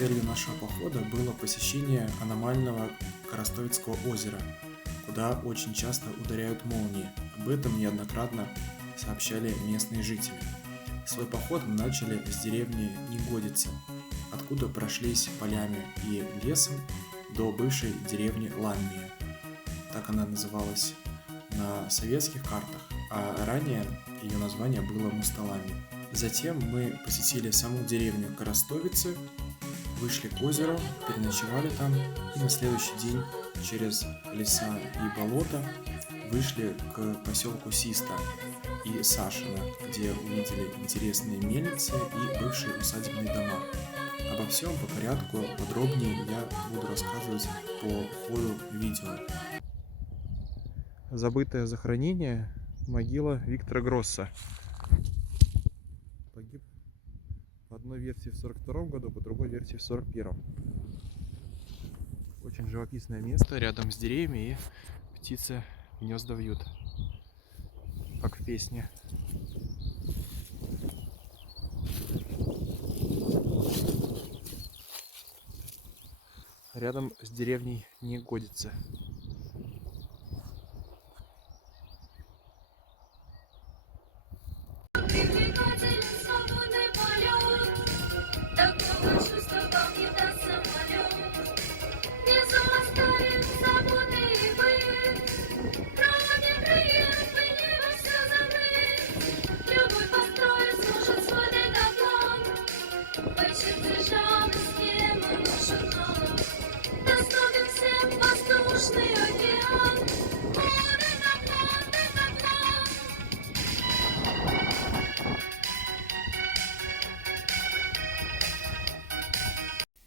целью нашего похода было посещение аномального Коростовицкого озера, куда очень часто ударяют молнии. Об этом неоднократно сообщали местные жители. Свой поход мы начали с деревни Негодицы, откуда прошлись полями и лесом до бывшей деревни Ламмия. Так она называлась на советских картах, а ранее ее название было Мусталами. Затем мы посетили саму деревню Коростовицы, вышли к озеру, переночевали там и на следующий день через леса и болота вышли к поселку Систа и Сашино, где увидели интересные мельницы и бывшие усадебные дома. Обо всем по порядку подробнее я буду рассказывать по ходу видео. Забытое захоронение, могила Виктора Гросса. Погиб по одной версии в 1942 году, по другой версии в 1941. Очень живописное место, рядом с деревьями, и птицы гнезда вьют, как в песне. Рядом с деревней Негодица.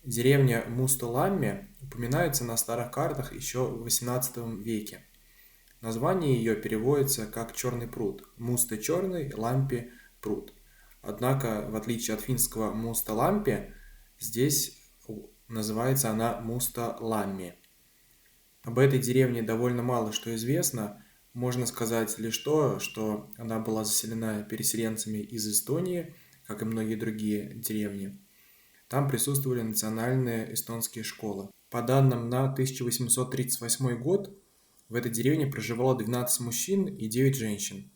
Деревня Мусталамми упоминается на старых картах еще в XVIII веке. Название ее переводится как «черный пруд», «Мусты черный, лампи пруд». Однако, в отличие от финского «Мусталампи», здесь называется она Мусталамми. Об этой деревне довольно мало что известно. Можно сказать лишь то, что она была заселена переселенцами из Эстонии, как и многие другие деревни. Там присутствовали национальные эстонские школы. По данным на 1838 год, в этой деревне проживало 12 мужчин и 9 женщин.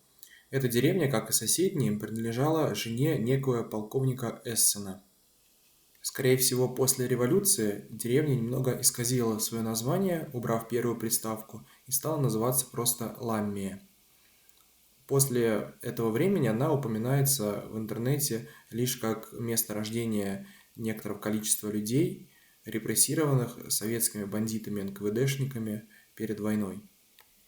Эта деревня, как и соседние, принадлежала жене некоего полковника Эссена. Скорее всего, после революции деревня немного исказила свое название, убрав первую приставку, и стала называться просто Ламмия. После этого времени она упоминается в интернете лишь как место рождения некоторого количества людей, репрессированных советскими бандитами-НКВДшниками перед войной.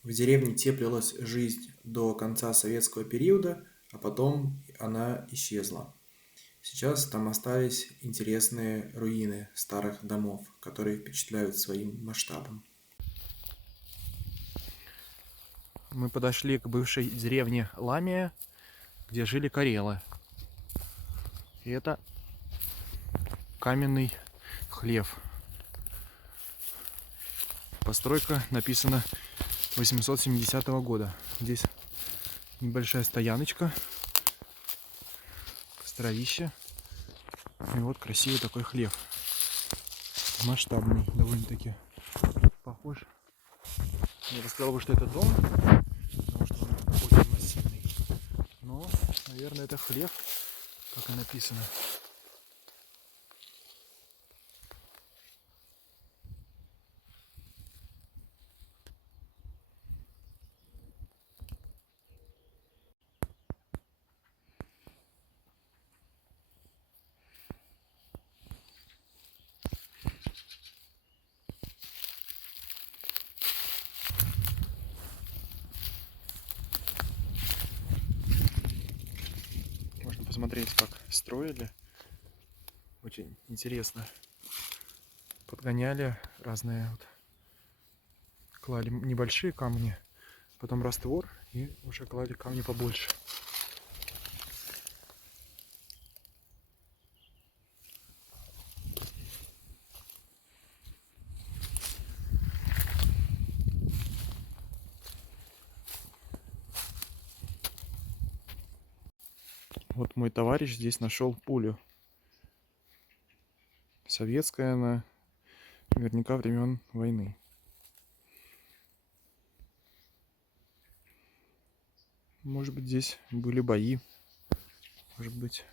В деревне теплилась жизнь до конца советского периода, а потом она исчезла. Сейчас там остались интересные руины старых домов, которые впечатляют своим масштабом. Мы подошли к бывшей деревне Ламия, где жили карелы. И это каменный хлев. Постройка написана 870 года. Здесь небольшая стояночка, стровище. И вот красивый такой хлев. Масштабный довольно-таки. Похож. Я бы сказал, что это дом, потому что он очень массивный. Но, наверное, это хлев, как и написано. Можно посмотреть, как строили. Очень интересно. Подгоняли разные, вот, клали небольшие камни, потом раствор и уже клали камни побольше. Вот мой товарищ здесь нашел пулю Советская она, наверняка времен войны. Может быть, здесь были бои. Может быть.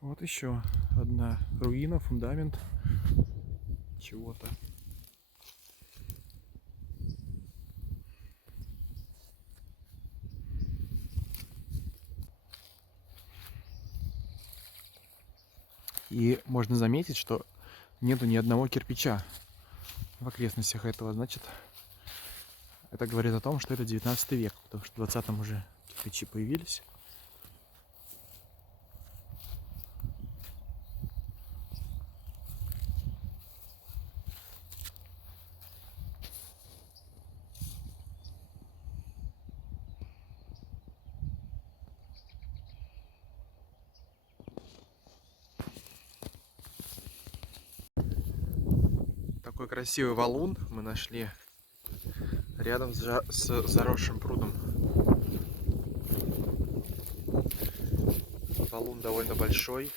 Вот еще одна руина, фундамент чего-то. И можно заметить, что нету ни одного кирпича в окрестностях этого. Значит, это говорит о том, что это 19 век, потому что в 20-м уже кирпичи появились. Такой красивый валун мы нашли рядом с заросшим прудом. Валун довольно большой.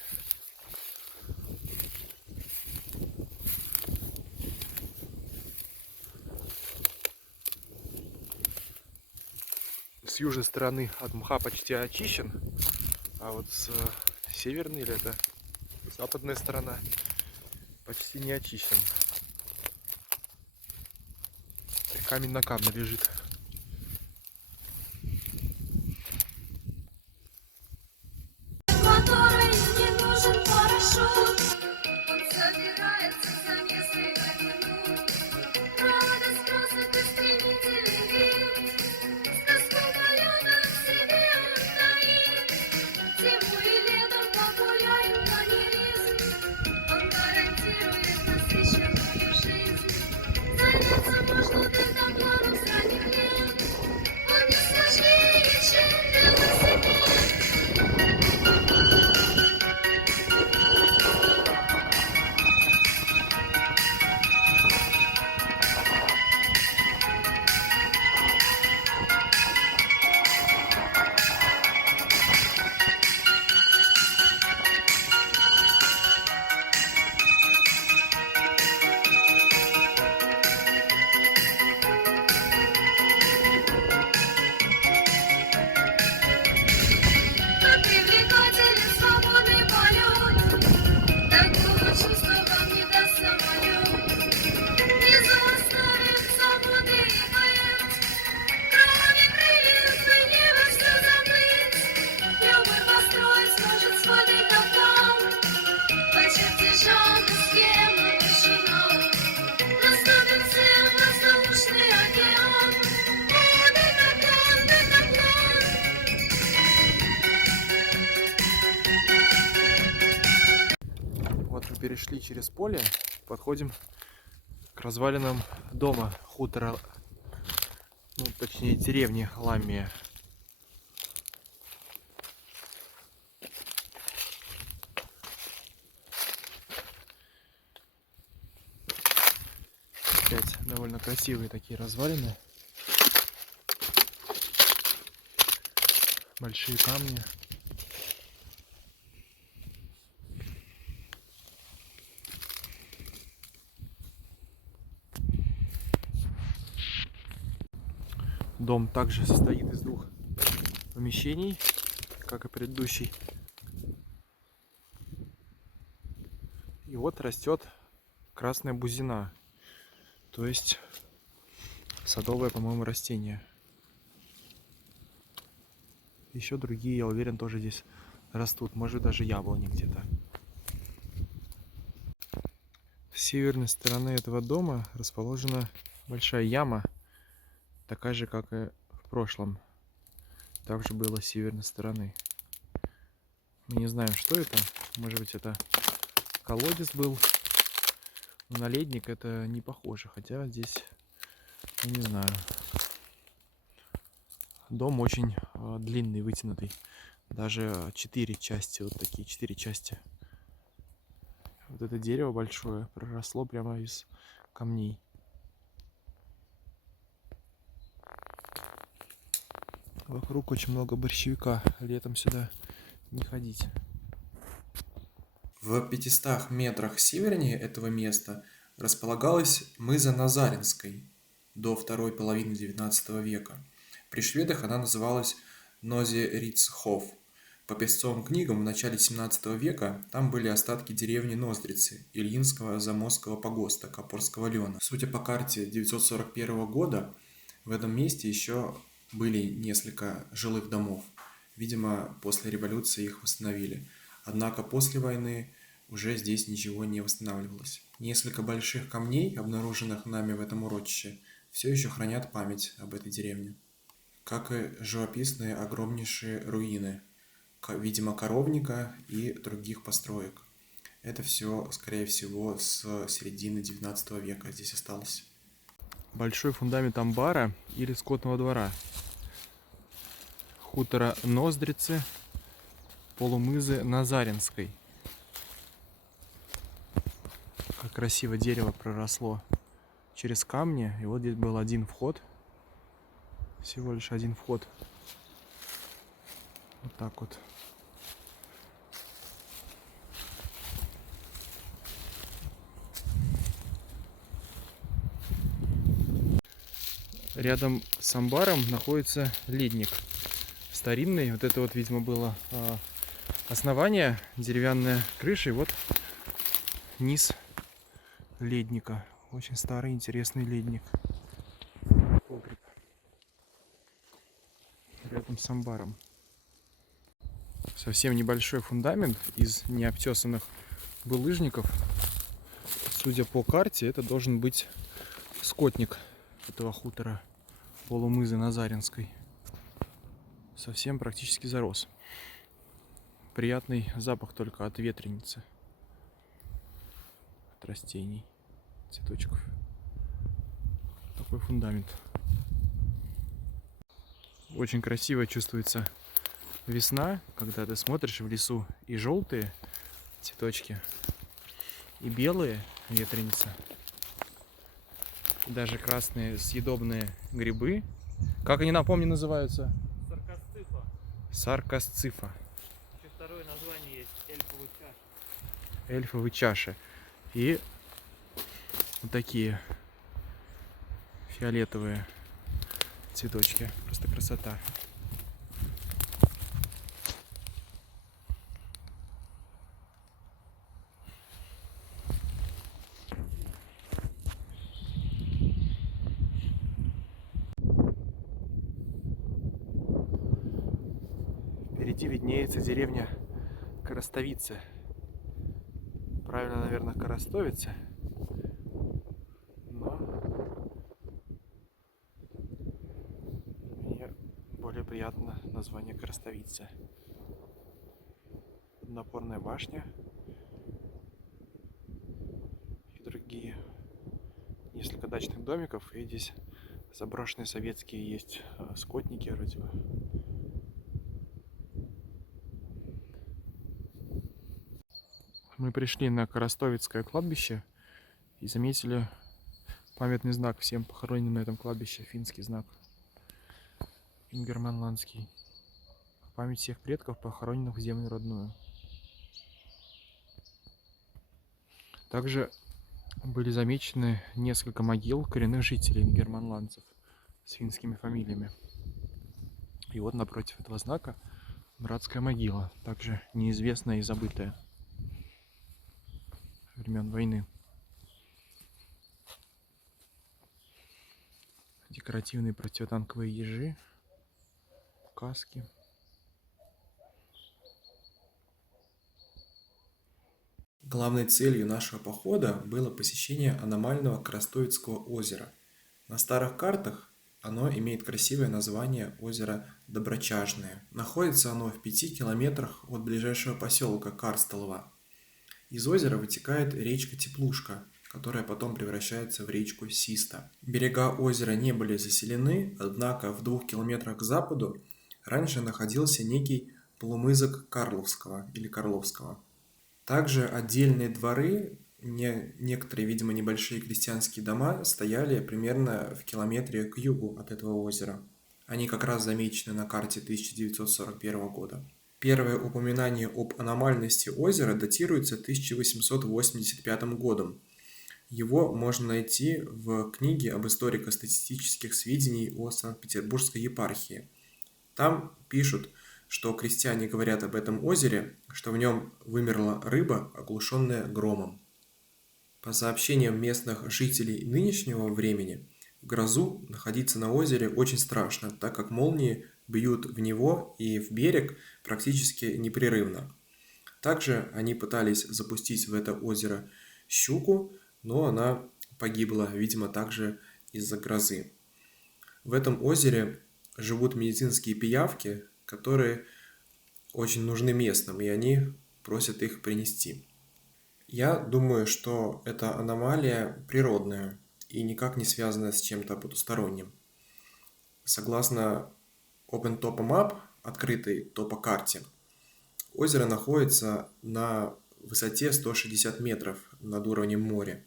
С южной стороны от мха почти очищен, а вот с северной, или это западная сторона, почти не очищен. Камень на камне лежит. Которой не нужен парашют, он собирается за несколько минут. Радость красок и стремительный вид, с тоской полета в себе он таит. Зиму и летом популярен планеризм, он гарантирует насыщенную жизнь. Заняться можно дельтапланом с ранних лет, он не сложнее, чем велосипед. Как привлекателен свободный полет, такого чувства вам не даст самолет. Внизу оставит свободы и поэт, кроме крыльев и неба все забыть. Любой построить сможет свой дельтаплан, по чертежам и схемам машинал. Наступит всем воздушный океан. О, дельтаплан, дельтаплан. Вот мы перешли через поле, подходим к развалинам дома, хутора, ну, точнее деревни Ламия. Опять довольно красивые такие развалины. Большие камни. Дом также состоит из двух помещений, как и предыдущий. И вот растет красная бузина, то есть садовое, по-моему, растение. Еще другие, я уверен, тоже здесь растут, может даже яблони где-то. С северной стороны этого дома расположена большая яма, такая же, как и в прошлом. Также было с северной стороны. Мы не знаем, что это. Может быть, это колодец был. Но на ледник это не похоже. Хотя здесь, я не знаю. Дом очень длинный, вытянутый. Даже 4 части, вот такие 4 части. Вот это дерево большое проросло прямо из камней. Вокруг очень много борщевика. Летом сюда не ходить. В 500 метрах севернее этого места располагалась мыза Назаринской до второй половины XIX века. При шведах она называлась Нозерицхоф. По песцовым книгам в начале XVII века там были остатки деревни Ноздрицы, Ильинского замосского погоста Копорского лена. Судя по карте 941 года, в этом месте еще были несколько жилых домов. Видимо, после революции их восстановили. Однако после войны уже здесь ничего не восстанавливалось. Несколько больших камней, обнаруженных нами в этом урочище, все еще хранят память об этой деревне. Как и живописные огромнейшие руины, видимо, коровника и других построек. Это все, скорее всего, с середины 19 века здесь осталось. Большой фундамент амбара или скотного двора. Хутора Ноздрицы, полумызы Назаринской. Как красиво дерево проросло через камни. И вот здесь был один вход. Всего лишь один вход. Вот так вот. Рядом с амбаром находится ледник старинный. Вот это вот, видимо, было основание, деревянная крыша, и вот низ ледника. Очень старый, интересный ледник. Погреб. Рядом с амбаром. Совсем небольшой фундамент из необтесанных булыжников. Судя по карте, это должен быть скотник этого хутора полумызы Назаринской. Совсем практически зарос. Приятный запах только от ветреницы, от растений, цветочков. Такой фундамент. Очень красиво чувствуется весна, когда ты смотришь в лесу, и желтые цветочки, и белые ветреница, и даже красные съедобные грибы. Как они, напомню, называются? Саркасцифа. Саркасцифа. Еще второе название есть — эльфовый чаш. Эльфовые чаши. И вот такие фиолетовые цветочки. Просто красота. Впереди виднеется деревня Коростовицы. Правильно, наверное, Коростовица. Но мне более приятно название Коростовицы. Напорная башня и другие. Несколько дачных домиков, и здесь заброшенные советские есть скотники вроде бы. Мы пришли на Коростовицкое кладбище и заметили памятный знак всем похороненным на этом кладбище, финский знак, ингерманландский, в память всех предков, похороненных в землю родную. Также были замечены несколько могил коренных жителей ингерманландцев с финскими фамилиями. И вот напротив этого знака братская могила, также неизвестная и забытая времен войны. Декоративные противотанковые ежи, каски. Главной целью нашего похода было посещение аномального Коростовицкого озера. На старых картах оно имеет красивое название озеро Доброчажное. Находится оно в 5 километрах от ближайшего поселка Карстолова. Из озера вытекает речка Теплушка, которая потом превращается в речку Систа. Берега озера не были заселены, однако в 2 километрах к западу раньше находился некий полумызок Карловского или Карловского. Также отдельные дворы, некоторые, видимо, небольшие крестьянские дома стояли примерно в километре к югу от этого озера. Они как раз замечены на карте 1941 года. Первое упоминание об аномальности озера датируется 1885 годом. Его можно найти в книге об историко-статистических сведений о Санкт-Петербургской епархии. Там пишут, что крестьяне говорят об этом озере, что в нем вымерла рыба, оглушенная громом. По сообщениям местных жителей нынешнего времени, в грозу находиться на озере очень страшно, так как молнии бьют в него и в берег практически непрерывно. Также они пытались запустить в это озеро щуку, но она погибла, видимо, также из-за грозы. В этом озере живут медицинские пиявки, которые очень нужны местным, и они просят их принести. Я думаю, что эта аномалия природная и никак не связана с чем-то потусторонним. Согласно OpenTopoMap, открытой топокарте, озеро находится на высоте 160 метров над уровнем моря,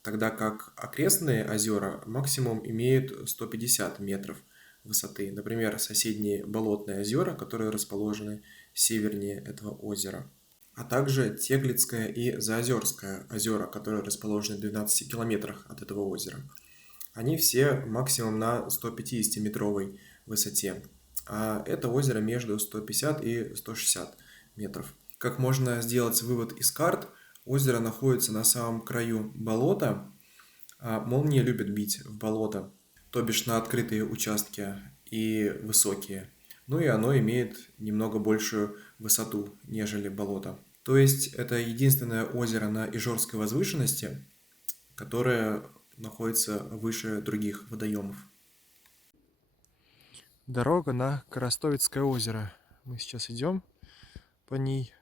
тогда как окрестные озера максимум имеют 150 метров высоты. Например, соседние болотные озера, которые расположены севернее этого озера, а также Теглицкое и Заозерское озера, которые расположены в 12 километрах от этого озера. Они все максимум на 150-метровой высоте, а это озеро между 150 и 160 метров. Как можно сделать вывод из карт, озеро находится на самом краю болота, а молнии любят бить в болото, то бишь на открытые участки и высокие. Ну и оно имеет немного большую высоту, нежели болото. То есть это единственное озеро на Ижорской возвышенности, которое находится выше других водоемов. Дорога на Коростовицкое озеро. Мы сейчас идем по ней.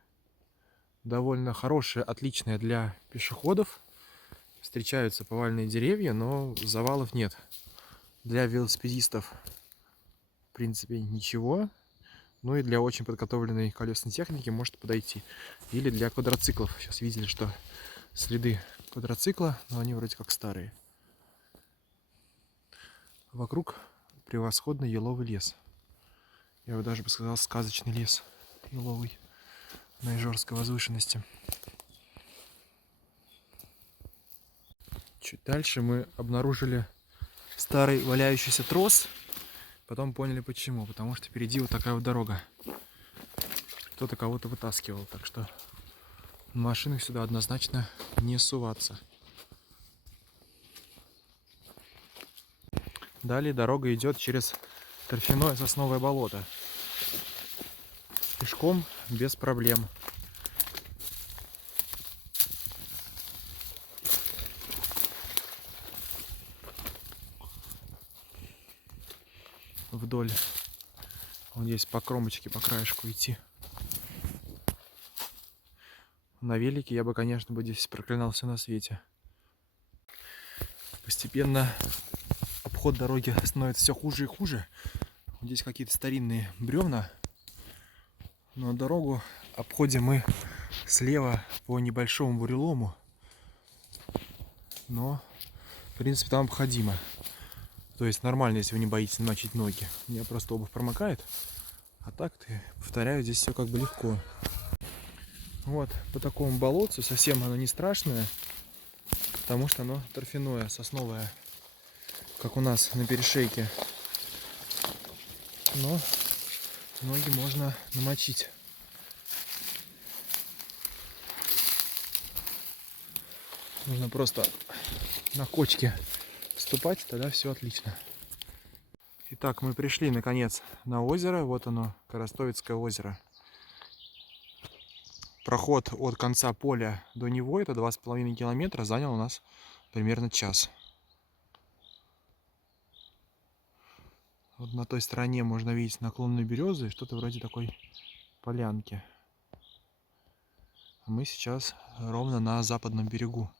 Довольно хорошая, отличная для пешеходов. Встречаются повальные деревья, но завалов нет. Для велосипедистов, в принципе, ничего. Ну и для очень подготовленной колесной техники может подойти. Или для квадроциклов. Сейчас видели, что следы квадроцикла, но они вроде как старые. Вокруг превосходный еловый лес. Я бы даже сказал, сказочный лес еловый на Ижорской возвышенности. Чуть дальше мы обнаружили старый валяющийся трос. Потом поняли почему. Потому что впереди вот такая вот дорога. Кто-то кого-то вытаскивал. Так что на машинах сюда однозначно не суваться. Далее дорога идет через торфяное сосновое болото. Пешком без проблем. Вдоль. Вон здесь по кромочке, по краешку идти. На велике я бы, конечно, здесь проклинал все на свете. Постепенно обход дороги становится все хуже и хуже. Здесь какие-то старинные бревна. Но дорогу обходим мы слева по небольшому бурелому. Но, в принципе, там обходимо. То есть нормально, если вы не боитесь намочить ноги. У меня просто обувь промокает. А так-то, повторяю, здесь все как бы легко. Вот, по такому болотцу совсем оно не страшное. Потому что оно торфяное, сосновое. Как у нас на перешейке. Но ноги можно намочить. Нужно просто на кочке вступать, тогда все отлично. Итак, мы пришли наконец на озеро. Вот оно, Коростовицкое озеро. Проход от конца поля до него, это 2,5 километра, занял у нас примерно час. Вот на той стороне можно видеть наклонную березу и что-то вроде такой полянки. А мы сейчас ровно на западном берегу.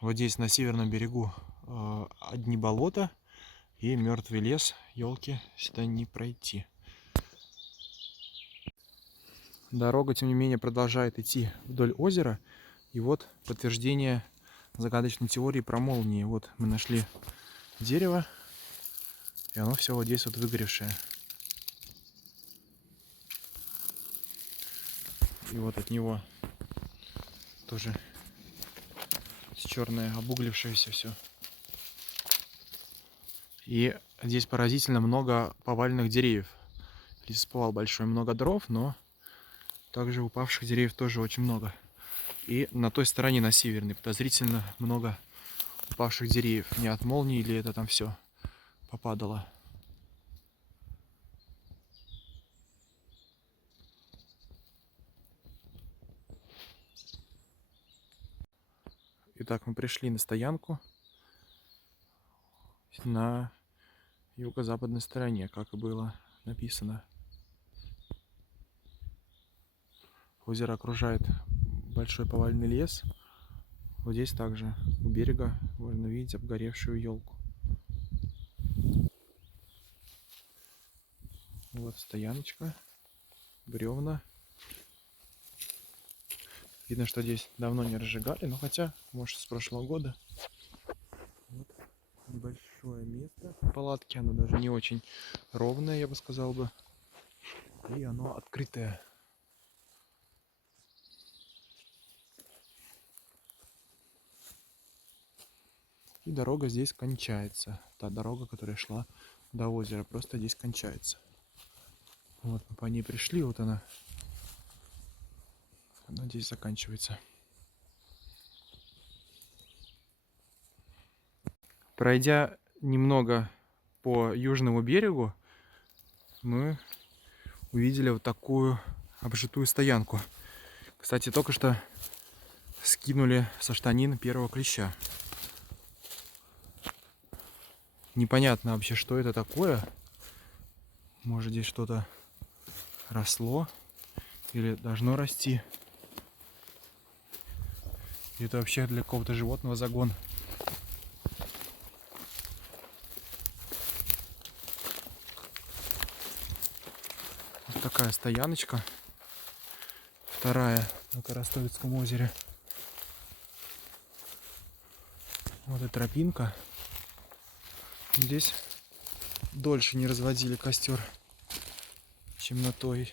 Вот здесь на северном берегу одни болота и мертвый лес, елки, сюда не пройти. Дорога, тем не менее, продолжает идти вдоль озера. И вот подтверждение загадочной теории про молнии. Вот мы нашли дерево, и оно все вот здесь вот выгоревшее. И вот от него тоже черное, обуглившееся все. И здесь поразительно много поваленных деревьев. Лес повал большой, много дров, но также упавших деревьев тоже очень много. И на той стороне, на северной, подозрительно много упавших деревьев. Не от молнии или это там все попадало. Итак, мы пришли на стоянку на юго-западной стороне, как и было написано. Озеро окружает большой поваленный лес. Вот здесь также у берега можно видеть обгоревшую елку. Вот стояночка, бревна. Видно, что здесь давно не разжигали, но хотя, может, с прошлого года. Вот небольшое место палатки, оно даже не очень ровное, я бы сказал бы. И оно открытое. И дорога здесь кончается. Та дорога, которая шла до озера, просто здесь кончается. Вот мы по ней пришли, вот она. Она здесь заканчивается. Пройдя немного по южному берегу, мы увидели вот такую обжитую стоянку. Кстати, только что скинули со штанин первого клеща. Непонятно вообще, что это такое. Может, здесь что-то росло или должно расти. И это вообще для какого-то животного загон. Вот такая стояночка. Вторая на Коростовицком озере. Вот и тропинка. Здесь дольше не разводили костер, чем на той.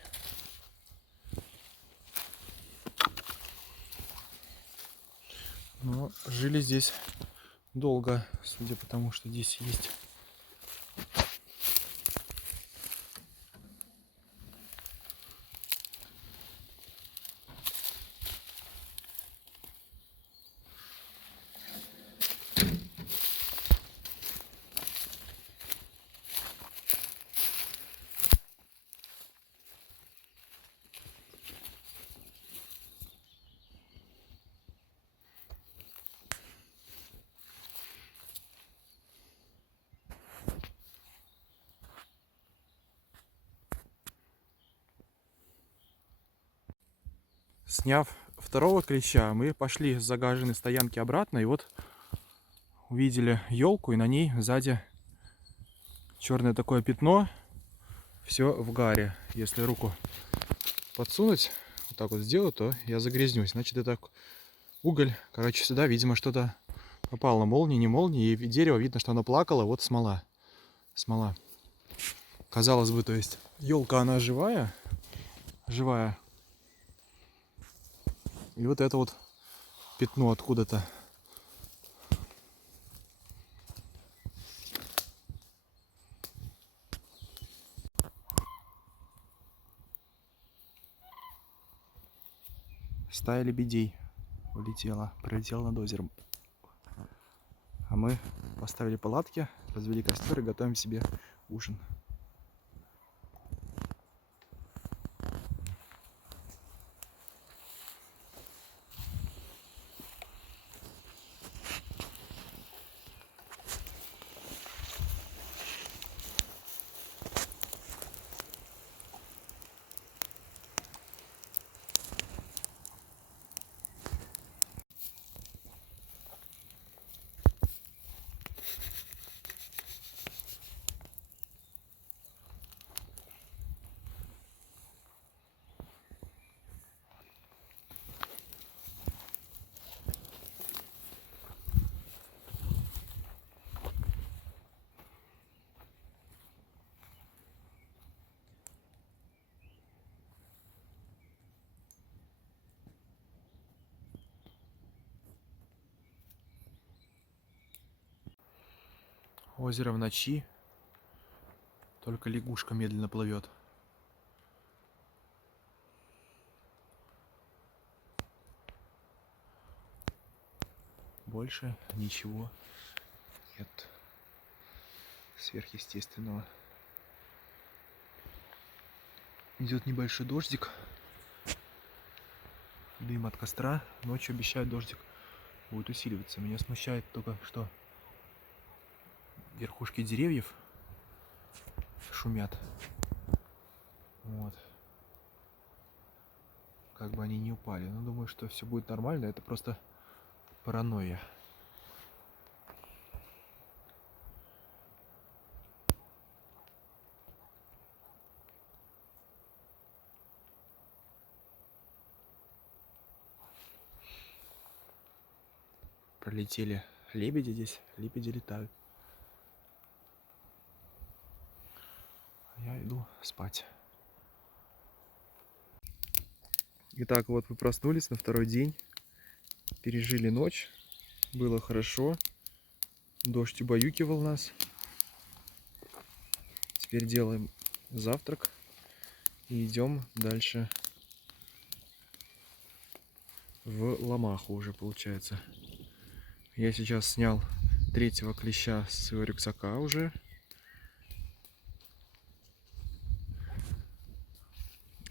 Но жили здесь долго, судя по тому, что здесь есть. Сняв второго клеща, мы пошли с загаженной стоянки обратно, и вот увидели елку, и на ней сзади черное такое пятно, все в гаре. Если руку подсунуть, вот так вот сделать, то я загрязнюсь. Значит, это уголь. Короче, сюда, видимо, что-то попало. Молния, не молния, и дерево, видно, что оно плакало. Вот смола. Смола. Казалось бы, то есть елка, она живая. Живая. И вот это вот пятно откуда-то. Стая лебедей улетела, пролетела над озером. А мы поставили палатки, развели костер и готовим себе ужин. Озеро в ночи. Только лягушка медленно плывет. Больше ничего нет сверхъестественного. Идет небольшой дождик. Дым от костра. Ночью обещают, дождик будет усиливаться. Меня смущает только, что верхушки деревьев шумят. Вот. Как бы они не упали. Но думаю, что все будет нормально. Это просто паранойя. Пролетели лебеди здесь. Лебеди летают. А я иду спать. Итак, вот мы проснулись на второй день. Пережили ночь. Было хорошо. Дождь убаюкивал нас. Теперь делаем завтрак и идем дальше в Ломаху уже, получается. Я сейчас снял 3-го клеща с своего рюкзака уже.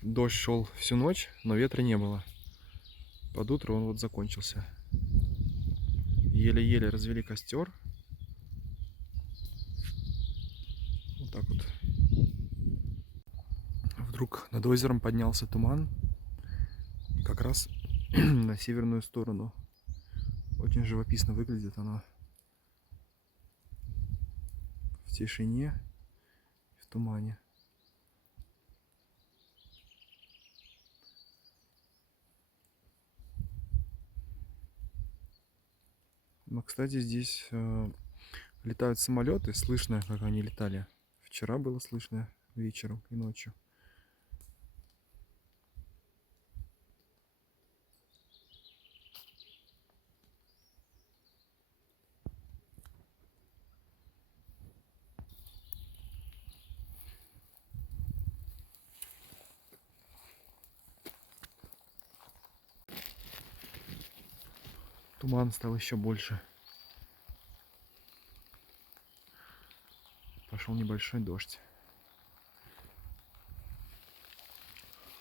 Дождь шел всю ночь, но ветра не было. Под утро он вот закончился. Еле-еле развели костер. Вот так вот. Вдруг над озером поднялся туман. И как раз на северную сторону. Очень живописно выглядит оно. В тишине, в тумане. Но, кстати, здесь летают самолеты. Слышно, как они летали. Вчера было слышно вечером и ночью. Туман стал еще больше. Пошел небольшой дождь.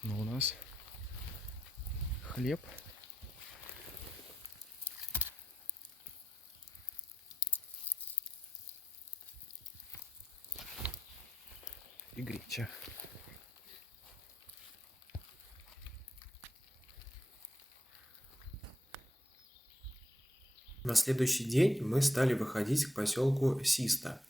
Но у нас хлеб. И греча. На следующий день мы стали выходить к поселку Систа.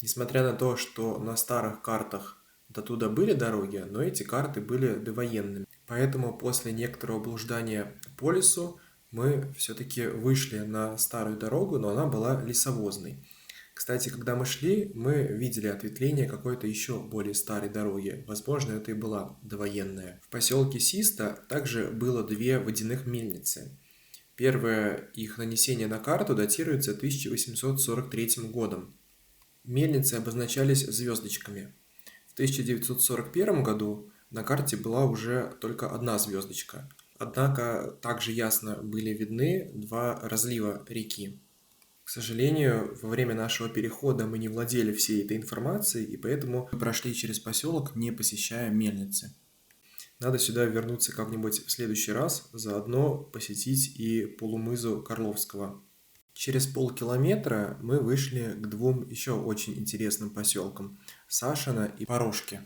Несмотря на то, что на старых картах до туда были дороги, но эти карты были довоенными. Поэтому после некоторого блуждания по лесу мы все-таки вышли на старую дорогу, но она была лесовозной. Кстати, когда мы шли, мы видели ответвление какой-то еще более старой дороги. Возможно, это и была довоенная. В поселке Систа также было 2 водяных мельницы. Первое их нанесение на карту датируется 1843 годом. Мельницы обозначались звездочками. В 1941 году на карте была уже только 1 звездочка. Однако также ясно были видны 2 разлива реки. К сожалению, во время нашего перехода мы не владели всей этой информацией, и поэтому прошли через поселок, не посещая мельницы. Надо сюда вернуться как-нибудь в следующий раз, заодно посетить и полумызу Карловского. Через полкилометра мы вышли к 2 еще очень интересным поселкам – Сашино и Порошки.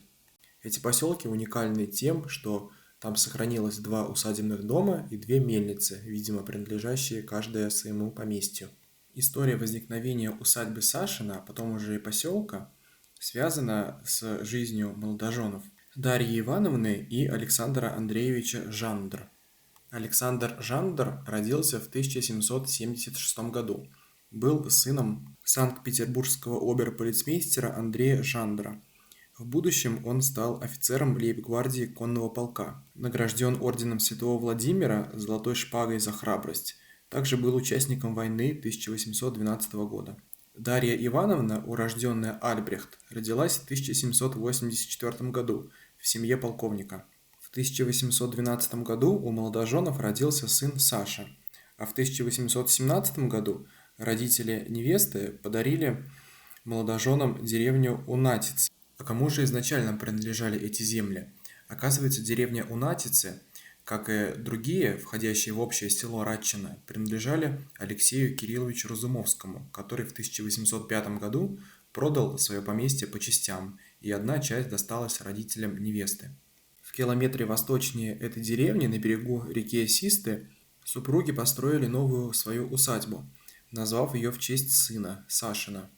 Эти поселки уникальны тем, что там сохранилось 2 усадебных дома и 2 мельницы, видимо, принадлежащие каждая своему поместью. История возникновения усадьбы Сашино, а потом уже и поселка, связана с жизнью молодоженов Дарьи Ивановны и Александра Андреевича Жандра. Александр Жандр родился в 1776 году. Был сыном санкт-петербургского обер-полицмейстера Андрея Жандра. В будущем он стал офицером лейб-гвардии конного полка. Награжден орденом Святого Владимира золотой шпагой за храбрость. Также был участником войны 1812 года. Дарья Ивановна, урожденная Альбрехт, родилась в 1784 году в семье полковника. В 1812 году у молодоженов родился сын Саша, а в 1817 году родители невесты подарили молодоженам деревню Унатицы. А кому же изначально принадлежали эти земли? Оказывается, деревня Унатицы, как и другие, входящие в общее село Радчина, принадлежали Алексею Кирилловичу Разумовскому, который в 1805 году продал свое поместье по частям, и одна часть досталась родителям невесты. В километре восточнее этой деревни, на берегу реки Систы, супруги построили новую свою усадьбу, назвав ее в честь сына, Сашина.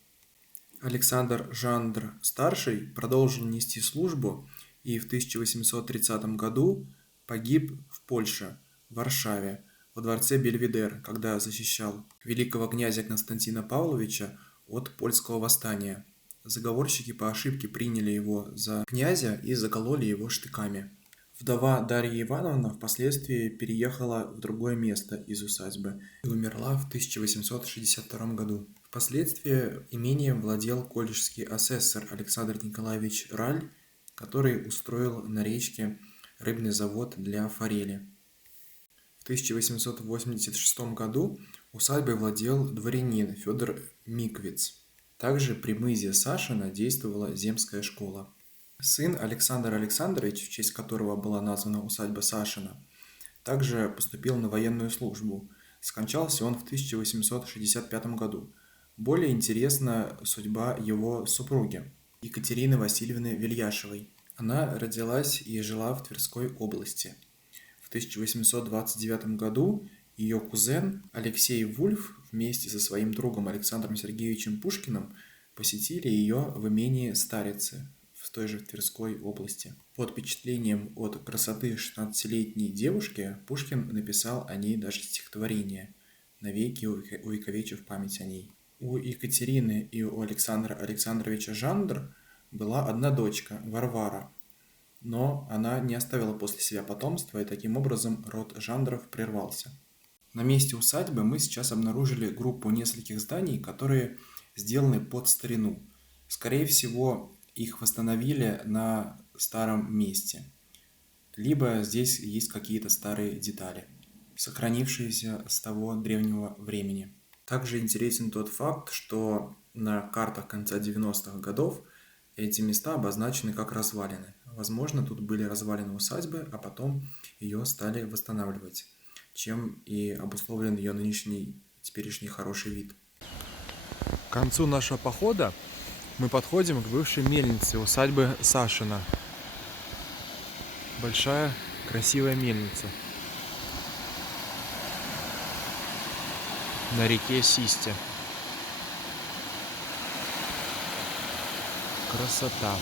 Александр Жандр-старший продолжил нести службу и в 1830 году погиб в Польше, в Варшаве, во дворце Бельведер, когда защищал великого князя Константина Павловича от польского восстания. Заговорщики по ошибке приняли его за князя и закололи его штыками. Вдова Дарья Ивановна впоследствии переехала в другое место из усадьбы и умерла в 1862 году. Впоследствии имением владел колледжский асессор Александр Николаевич Раль, который устроил на речке рыбный завод для форели. В 1886 году усадьбой владел дворянин Федор Миквиц. Также при мызе Сашина действовала земская школа. Сын Александр Александрович, в честь которого была названа усадьба Сашина, также поступил на военную службу. Скончался он в 1865 году. Более интересна судьба его супруги, Екатерины Васильевны Вильяшевой. Она родилась и жила в Тверской области. В 1829 году ее кузен Алексей Вульф вместе со своим другом Александром Сергеевичем Пушкиным посетили ее в имении Старицы в той же Тверской области. Под впечатлением от красоты 16-летней девушки Пушкин написал о ней даже стихотворение, навеки увековечив память о ней. У Екатерины и у Александра Александровича Жандр была одна дочка, Варвара, но она не оставила после себя потомства, и таким образом род Жандров прервался. На месте усадьбы мы сейчас обнаружили группу нескольких зданий, которые сделаны под старину. Скорее всего, их восстановили на старом месте, либо здесь есть какие-то старые детали, сохранившиеся с того древнего времени. Также интересен тот факт, что на картах конца 90-х годов эти места обозначены как развалины. Возможно, тут были развалины усадьбы, а потом ее стали восстанавливать, чем и обусловлен ее нынешний, теперешний хороший вид. К концу нашего похода мы подходим к бывшей мельнице усадьбы Сашина. Большая, красивая мельница на реке Систе. Красота.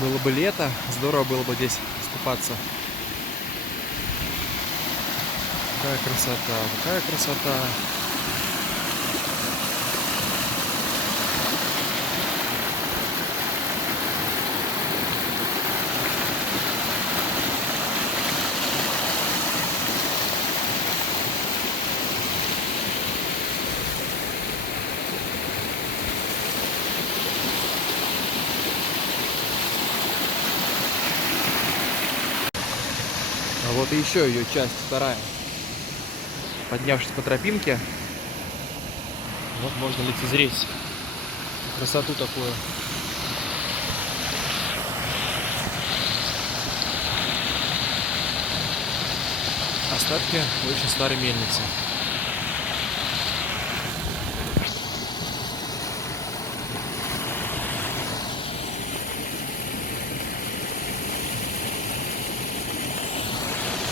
Было бы лето, здорово было бы здесь искупаться. Какая красота, какая красота. А вот и еще ее часть, вторая. Поднявшись по тропинке, вот можно лицезреть красоту такую. Остатки очень старой мельницы.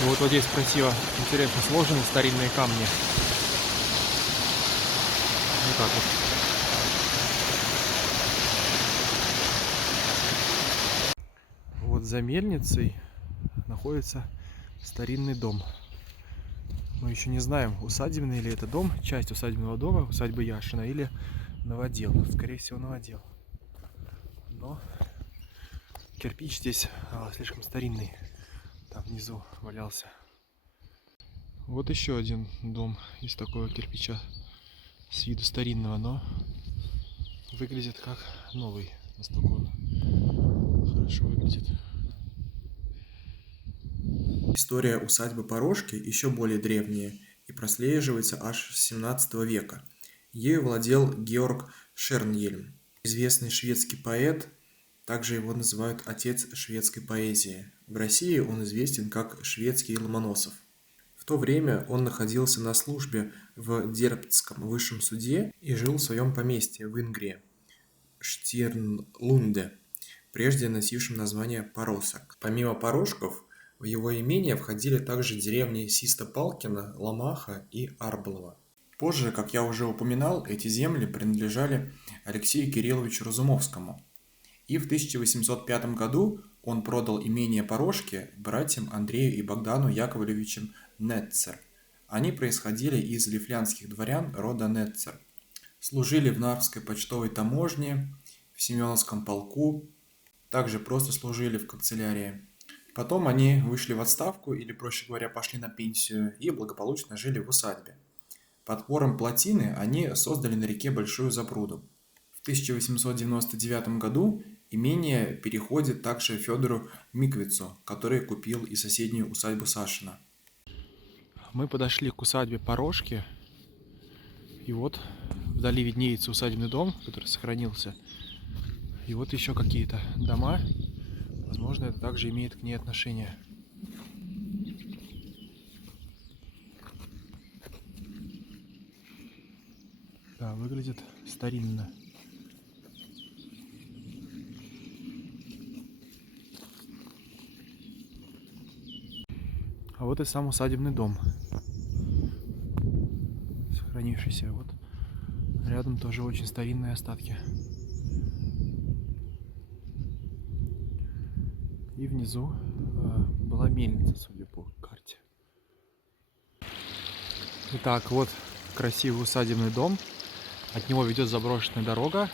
Вот здесь красиво, интересно сложены старинные камни. Вот так вот. Вот за мельницей находится старинный дом. Мы еще не знаем, усадебный ли это дом, часть усадебного дома, усадьбы Яшина, или новодел. Скорее всего, новодел. Но кирпич здесь слишком старинный. Там внизу валялся. Вот еще один дом из такого кирпича. С виду старинного, но выглядит как новый. Настолько он хорошо выглядит. История усадьбы Порошки еще более древняя и прослеживается аж с 17 века. Ею владел Георг Шерньельм, известный шведский поэт, также его называют отец шведской поэзии. В России он известен как шведский Ломоносов. В то время он находился на службе в Дербцком высшем суде и жил в своем поместье в Ингрии, Штирнлунде, прежде носившем название Поросок. Помимо Порошков, в его имение входили также деревни Систопалкино, Ломаха и Арболово. Позже, как я уже упоминал, эти земли принадлежали Алексею Кирилловичу Разумовскому. И в 1805 году он продал имение Порошки братьям Андрею и Богдану Яковлевичам Нетцер. Они происходили из лифлянских дворян рода Нетцер. Служили в Нарвской почтовой таможне, в Семеновском полку, также просто служили в канцелярии. Потом они вышли в отставку, или, проще говоря, пошли на пенсию и благополучно жили в усадьбе. Под пором плотины они создали на реке большую запруду. В 1899 году имение переходит также Федору Миквицу, который купил и соседнюю усадьбу Сашина. Мы подошли к усадьбе Порошки. И вот вдали виднеется усадебный дом, который сохранился. И вот еще какие-то дома. Возможно, это также имеет к ней отношение. Да, выглядит старинно. А вот и сам усадебный дом, сохранившийся. Вот рядом тоже очень старинные остатки. И внизу была мельница, судя по карте. Итак, вот красивый усадебный дом. От него ведет заброшенная дорога.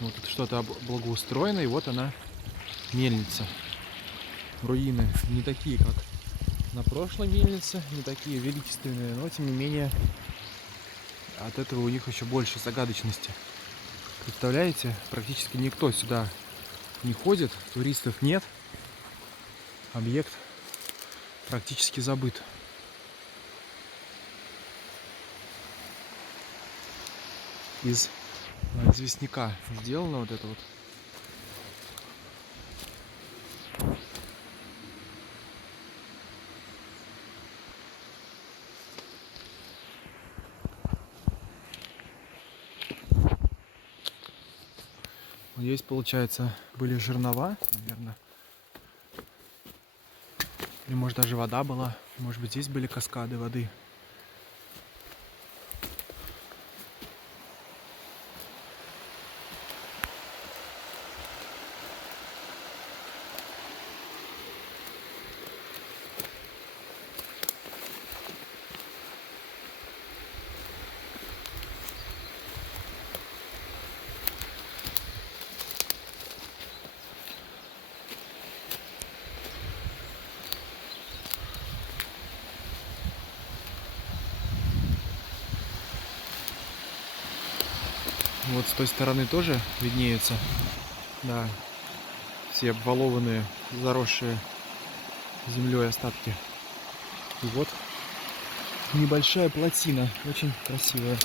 Вот тут что-то благоустроено, и вот она, мельница. Руины не такие, как на прошлой мельнице, не такие величественные, но тем не менее от этого у них еще больше загадочности. Представляете, практически никто сюда не ходит, туристов нет. Объект практически забыт. Из известняка сделано вот это вот. Здесь, получается, были жернова, наверное. Или может даже вода была. Может быть, здесь были каскады воды. Вот с той стороны тоже виднеются, да, все обвалованные, заросшие землей остатки. И вот небольшая плотина, очень красивая.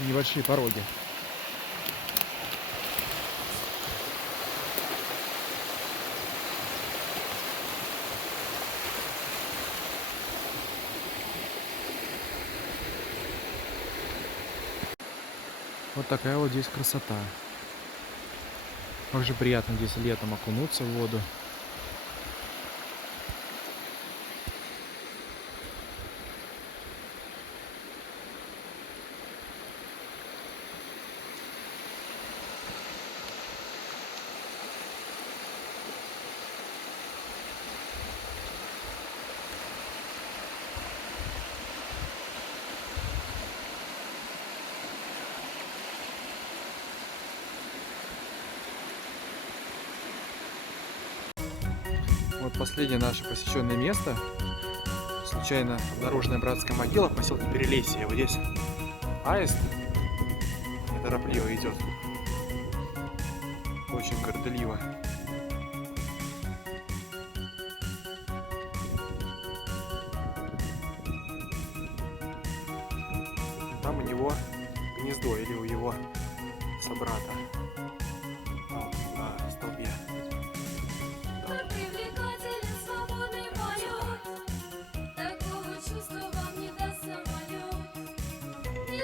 Небольшие пороги. Вот такая вот здесь красота. Как же приятно здесь летом окунуться в воду. Вот последнее наше посещенное место. Случайно обнаруженная братская могила в поселке Перелесье. Вот здесь аист неторопливо идет. Очень горделиво. Там у него гнездо или у его собрата. Там, на столбе. Так привлекателен свободный полет, такого чувства вам не даст самолет. Не